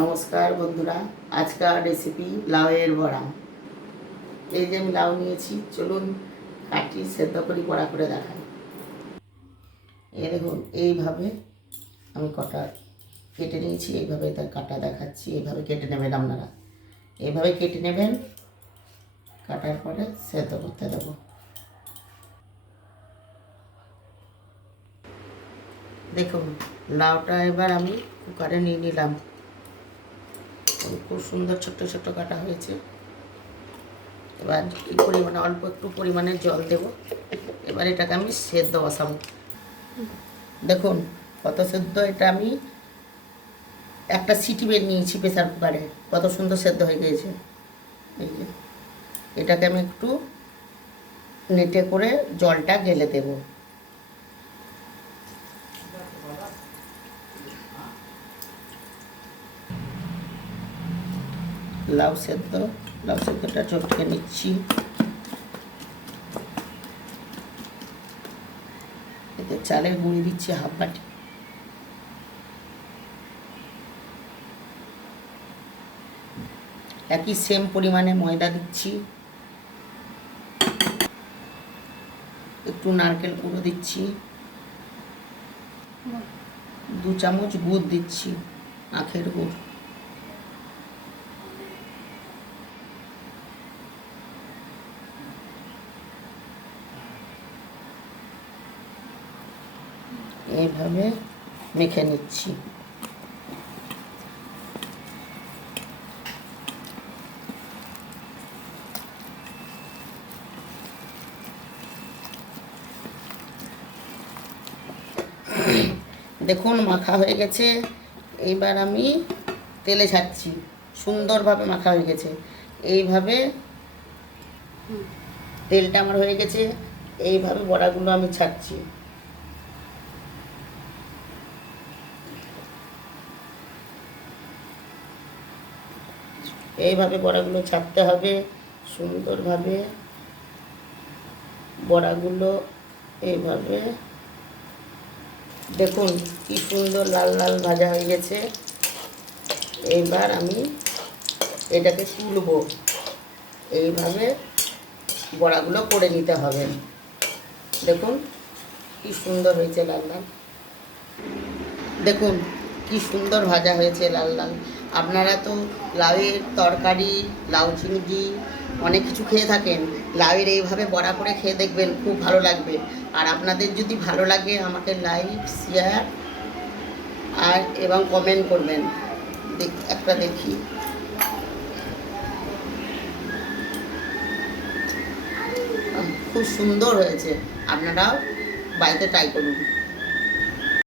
নমস্কার বন্ধুরা, আজকাল রেসিপি লাউয়ের বড়া। এই যে আমি লাউ নিয়েছি, চলুন কাটি সেদ্ধ করি, বড়া করে দেখাই। এই দেখুন, এইভাবে আমি কটা কেটে নিয়েছি, এইভাবে তার কাটা দেখাচ্ছি। এইভাবে কেটে নেবেন আপনারা, এইভাবে কেটে নেবেন। কাটার পরে সেদ্ধ করতে দেবো। দেখুন, লাউটা এবার আমি কুকারে নিয়ে নিলাম। খুব সুন্দর ছোট্ট ছোট্ট কাটা হয়েছে। এবার কী পরিমাণে, অল্প একটু পরিমাণে জল দেব। এবার এটাকে আমি সেদ্ধ বসাবো। দেখুন কত সেদ্ধ, এটা আমি একটা সিটি বের নিয়েছি প্রেসার কুকারে, কত সুন্দর সেদ্ধ হয়ে গিয়েছে। এই যে এটাকে আমি একটু নেটে করে জলটা গেলে দেব। লাউ সেদ্ধটা চটকে নিচ্ছি। এতে চালের গুঁড়ি দিচ্ছি হাফ বাটি। একই সেম পরিমাণে ময়দা দিচ্ছি। একটু নারকেল গুঁড়ো দিচ্ছি। 2 চামচ গুড় দিচ্ছি, আখের গুড়। এইভাবে মেখে নিচ্ছি। দেখুন মাখা হয়ে গেছে। এইবার আমি তেলে ছাড়ছি। সুন্দরভাবে মাখা হয়ে গেছে। এইভাবে তেলটা আমার হয়ে গেছে। এইভাবে বড়াগুলো আমি ছাড়ছি। এইভাবে বড়াগুলো ছাড়তে হবে সুন্দরভাবে। বড়াগুলো এইভাবে দেখুন কি সুন্দর লাল লাল ভাজা হয়ে গেছে। এইবার আমি এটাকে তুলবো। এইভাবে বড়াগুলো করে নিতে হবে। দেখুন কি সুন্দর হয়েছে লাল লাল। দেখুন কি সুন্দর ভাজা হয়েছে লাল লাল। আপনারা তো লাউয়ের তরকারি, লাউ চিংড়ি অনেক কিছু খেয়ে থাকেন। লাউয়ের এইভাবে বড়া করে খেয়ে দেখবেন, খুব ভালো লাগবে। আর আপনাদের যদি ভালো লাগে আমাকে লাইক, শেয়ার আর এবং কমেন্ট করবেন। একটা দেখি, খুব সুন্দর হয়েছে। আপনারাও বাড়িতে ট্রাই করুন।